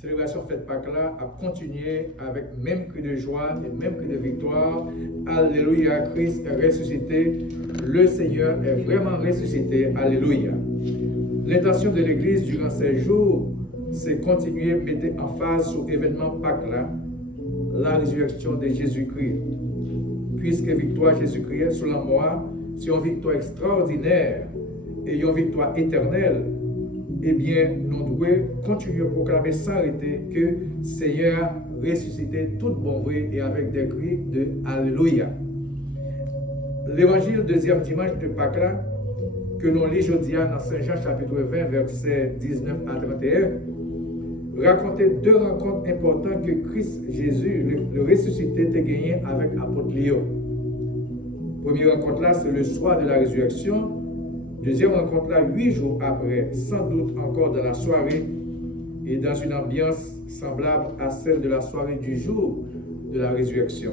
célébration fête Pâques-là a continué avec même cri de joie et même cri de victoire. Alléluia, Christ est ressuscité. Le Seigneur est vraiment ressuscité. Alléluia. L'intention de l'Église durant ces jours, c'est continuer, mettre en phase sur l'événement Pâques-là, la résurrection de Jésus-Christ. Puisque victoire Jésus-Christ sur la mort, c'est une victoire extraordinaire et une victoire éternelle, eh bien, nous devons continuer à proclamer sans arrêter que Seigneur ressuscité tout bon vrai et avec des cris de Alléluia. L'évangile deuxième dimanche de Pâques là, que nous lisons aujourd'hui dans Saint Jean chapitre 20, versets 19 à 31, racontait deux rencontres importantes que Christ Jésus, le ressuscité, a gagné avec l'apôtre Léo. Première rencontre là, c'est le soir de la résurrection. Deuxième rencontre là, 8 jours après, sans doute encore dans la soirée et dans une ambiance semblable à celle de la soirée du jour de la résurrection.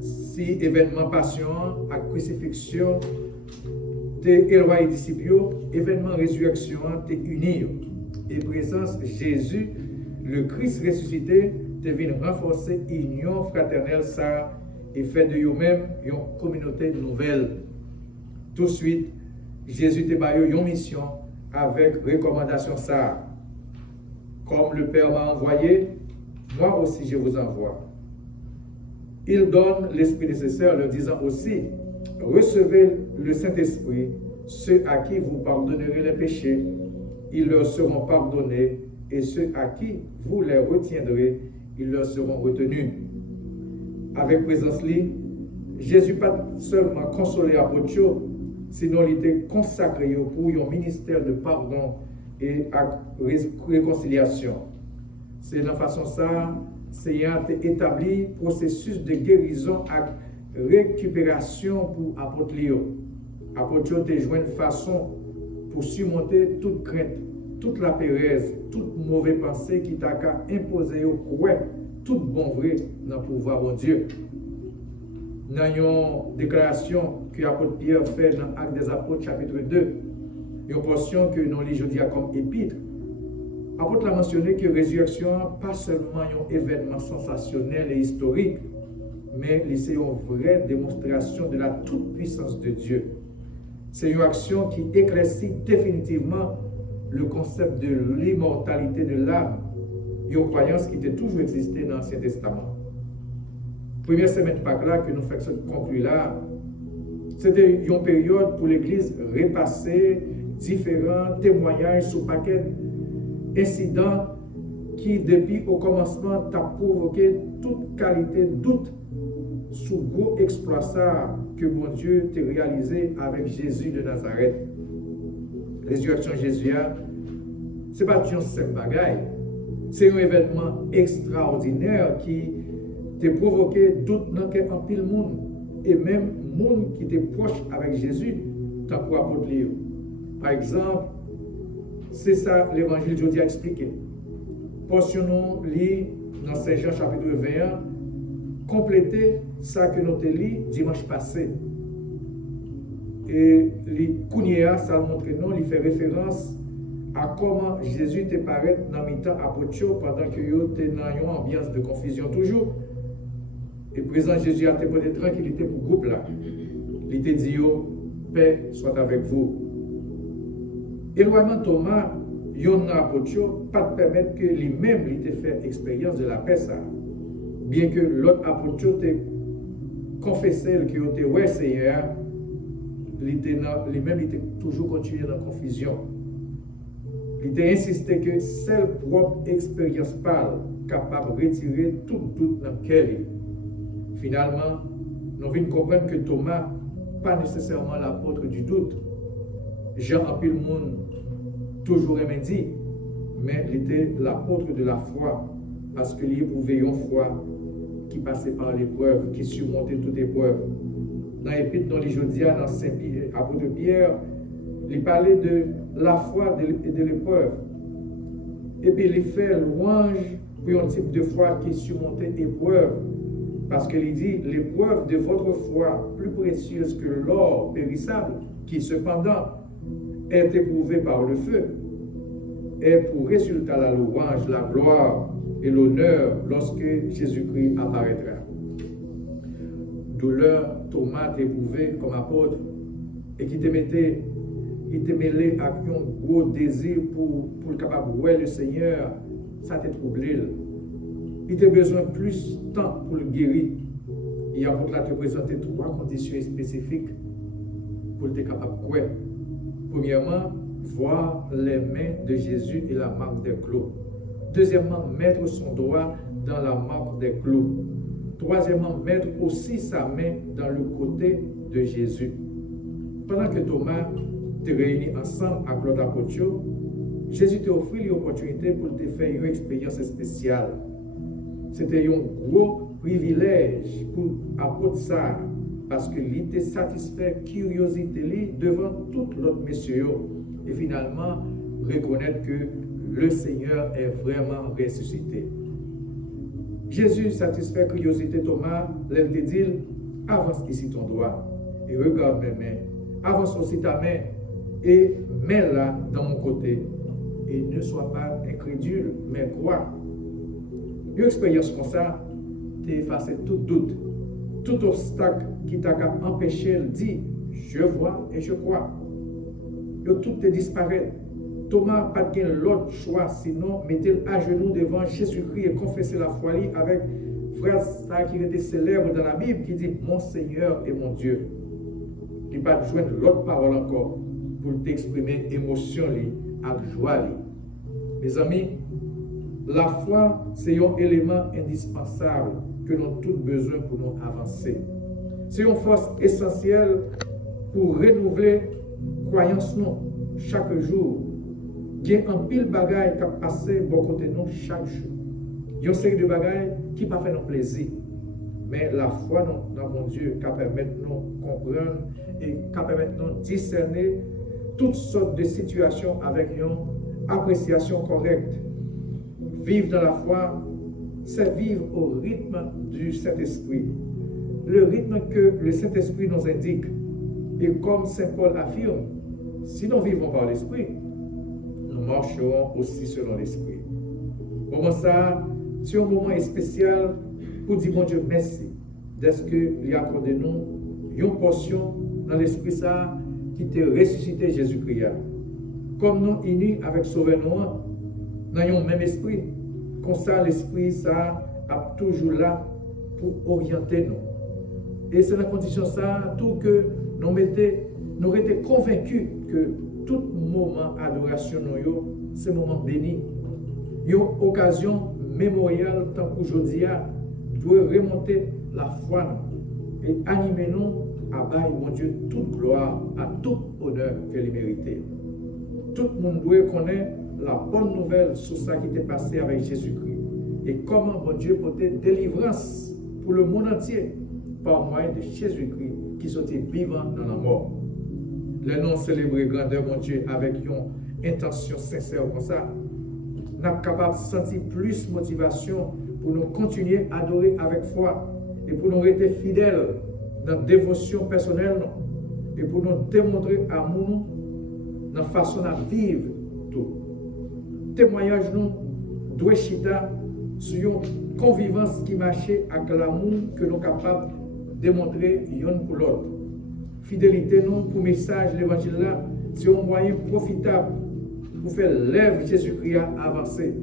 Si événement passion à crucifixion t'es éloigné disciples, événement résurrection t'es uni et présence Jésus, le Christ ressuscité, te vient renforcer l'union fraternelle ça et fait de eux-mêmes une communauté nouvelle. Tout de suite, Jésus te baillé une mission avec recommandation ça. Comme le Père m'a envoyé, moi aussi je vous envoie. Il donne l'Esprit nécessaire, leur disant aussi, recevez le Saint-Esprit, ceux à qui vous pardonnerez les péchés, ils leur seront pardonnés, et ceux à qui vous les retiendrez, ils leur seront retenus. Avec présence li, Jésus pas seulement consolé apôtre, sinon il était consacré pour un ministère de pardon et réconciliation. C'est de la façon ça, Seigneur a établi processus de guérison et récupération pour apôtre Léo. Apôtre a joué une façon pour surmonter toute crainte, toute la pérèse, toute mauvaise pensée qui t'a imposé au croix, tout bon vrai dans le pouvoir de Dieu. Dans une déclaration que l'apôtre Pierre fait dans l'Acte des Apôtres, chapitre 2, une portion que nous lisons aujourd'hui comme épître, l'apôtre a mentionné que la résurrection n'est pas seulement un événement sensationnel et historique, mais c'est une vraie démonstration de la toute-puissance de Dieu. C'est une action qui éclaircit définitivement le concept de l'immortalité de l'âme, une croyance qui était toujours existée dans l'Ancien Testament. Première semaine Pâques là que nous faisons conclure là, c'était une période pour l'Église repasser différents témoignages sur paquet incidents qui depuis au commencement t'a provoqué toute qualité de doute sur le gros exploit ça que mon Dieu t'a réalisé avec Jésus de Nazareth. Résurrection Jésus, ce n'est pas une simple bagaille. C'est un événement extraordinaire qui t'a provoqué doute dans un pile monde et même monde qui était proche avec Jésus, tant pour apôtre Léo. Par exemple, c'est ça l'évangile d'aujourd'hui a expliqué. Portionnons lit dans Saint Jean chapitre 21, compléter ça que nous avons lu dimanche passé. Et les Kounia, ça montre nous, il fait référence à comment Jésus te paraît dans le temps apôtre pendant que vous êtes dans une ambiance de confusion toujours. Et présent Jésus a te donné tranquillité pour le groupe là. Il te dit, paix soit avec vous. Éloignement Thomas, yon apôtre, pas de permettre que lui-même il te fait expérience de la paix ça. Bien que l'autre apôtre te confessé que était ouais Seigneur, lui-même il était toujours continué dans la confusion. Il était insisté que seule propre expérience parle capable de retirer tout doute dans lequel. Finalement, nous venons comprendre que Thomas pas nécessairement l'apôtre du doute. Jean a pu le monde toujours aimé dit, mais il était l'apôtre de la foi parce qu'il éprouvait une foi qui passait par l'épreuve, qui surmontait toute épreuve. Dans l'épître dont les Jodia, dans Saint-Apôtre Pierre, il parlait de la foi et de l'épreuve. Et puis il fait louange pour un type de foi qui surmontait l'épreuve. Parce qu'il dit, l'épreuve de votre foi, plus précieuse que l'or périssable, qui cependant est éprouvée par le feu, est pour résultat la louange, la gloire et l'honneur lorsque Jésus-Christ apparaîtra. Douleur, Thomas éprouvé comme apôtre et qui te mettait, il te mêlé avec un gros désir pour le capable de voir le Seigneur, ça t'a troublé. Il t'a besoin plus de temps pour le guérir. Il a pour te présenter 3 conditions spécifiques pour être capable de croire. Premièrement, voir les mains de Jésus et la marque des clous. Deuxièmement, mettre son doigt dans la marque des clous. Troisièmement, mettre aussi sa main dans le côté de Jésus. Pendant que Thomas te réunit ensemble avec l'autre apôtre, Jésus t'a offert l'opportunité pour te faire une expérience spéciale. C'était un gros privilège pour l'apôtre ça, parce qu'il était satisfait curiosité devant tout l'autre monsieur et finalement reconnaître que le Seigneur est vraiment ressuscité. Jésus satisfait curiosité Thomas, il te dit, avance ici ton doigt et regarde mes mains, avance aussi ta main et mets-la dans mon côté et ne sois pas incrédule, mais crois. Une expérience comme ça, t'efface tout doute, tout obstacle qui t'a empêché de dire je vois et je crois. Et tout te disparaît. Thomas n'a pas de l'autre choix, sinon mettez à genoux devant Jésus-Christ et confessez la foi avec phrase qui était célèbre dans la Bible qui dit mon Seigneur et mon Dieu. Il n'a pas besoin de l'autre parole encore pour t'exprimer émotion avec joie. Mes amis, la foi, c'est un élément indispensable que nous avons tous besoin pour nous avancer. C'est une force essentielle pour renouveler la croyance nous chaque jour. Il y a un pile de bagailles qui passent bon côté nous chaque jour. Il y a une série de bagailles qui ne pas fait nous plaisir. Mais la foi dans mon Dieu qui permet de nous comprendre et qui permet de nous discerner toutes sortes de situations avec une appréciation correcte. Vivre dans la foi, c'est vivre au rythme du Saint-Esprit. Le rythme que le Saint-Esprit nous indique. Et comme Saint Paul affirme, si nous vivons par l'Esprit, nous marcherons aussi selon l'Esprit. Moment ça, c'est un moment spécial pour dire, mon Dieu, merci d'être qu'il a accordé nous une portion dans l'Esprit ça qui t'a ressuscité Jésus-Christ. Comme nous unis avec Sauveur nous, dans un même esprit, comme ça l'Esprit ça a toujours là pour orienter nous. Et c'est dans la condition ça, tout que nous étions convaincus que tout moment d'adoration, c'est un moment béni. Une occasion mémoriale, tant qu'aujourd'hui, doit remonter la foi et animer nous à bailler, mon Dieu, toute gloire, à tout honneur qu'elle méritait. Tout le monde doit connaître la bonne nouvelle sur ce qui était passé avec Jésus-Christ et comment, mon Dieu, porter délivrance pour le monde entier par moyen de Jésus-Christ qui sortait vivant dans la mort. Les noms célébrer grandeur, mon Dieu, avec une intention sincère comme ça, nous sommes capables de sentir plus de motivation pour nous continuer à adorer avec foi et pour nous rester fidèles dans la dévotion personnelle et pour nous démontrer amour dans la façon de vivre tout. Témoignage nous doit chita sur une convivence qui marchait avec l'amour que nous sommes capables de démontrer l'un pour l'autre. Fidélité nous pour le message de l'évangile là, c'est un moyen profitable pour faire lèvre Jésus-Christ à avancer.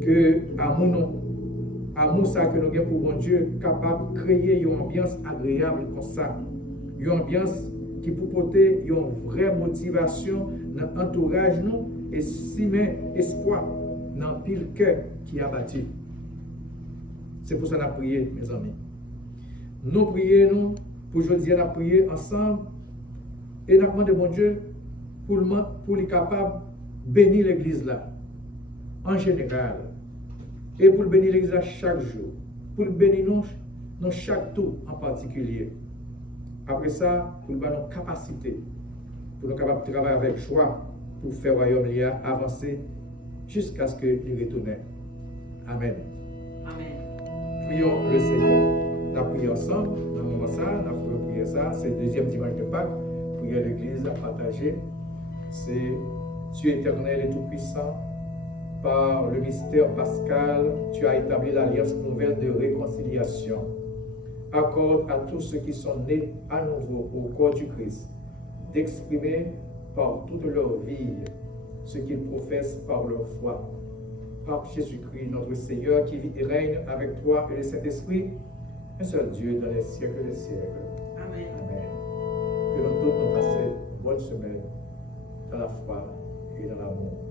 Que amour ça que nous avons pour mon Dieu, capable de créer une ambiance agréable comme ça. Une ambiance qui peut porter une vraie motivation dans l'entourage nous et simer espoir dans le pile cœur qui a battu. C'est pour ça qu'on a prié, mes amis. Nous prions, pour aujourd'hui, on a prié ensemble et nous demandé mon Dieu pour être capable de bénir l'église là, en général, et pour bénir l'église là chaque jour, pour bénir nous dans chaque tour en particulier. Après ça, pour nous donner nos capacités, pour nous capables de travailler avec joie, pour faire le royaume avancer jusqu'à ce qu'il retourne. Amen. Amen. Prions le Seigneur. Nous avons prié ensemble, dans le moment ça, nous avons prié ça, c'est le deuxième dimanche de Pâques, prier à l'église, à partager, c'est Tu es éternel et tout-puissant. Par le mystère pascal, tu as établi l'alliance nouvelle de réconciliation. Accorde à tous ceux qui sont nés à nouveau au corps du Christ d'exprimer par toute leur vie ce qu'ils professent par leur foi. Par Jésus-Christ, notre Seigneur, qui vit et règne avec toi et le Saint-Esprit, un seul Dieu dans les siècles des siècles. Amen. Amen. Que nous tous nous passions une bonne semaine dans la foi et dans l'amour.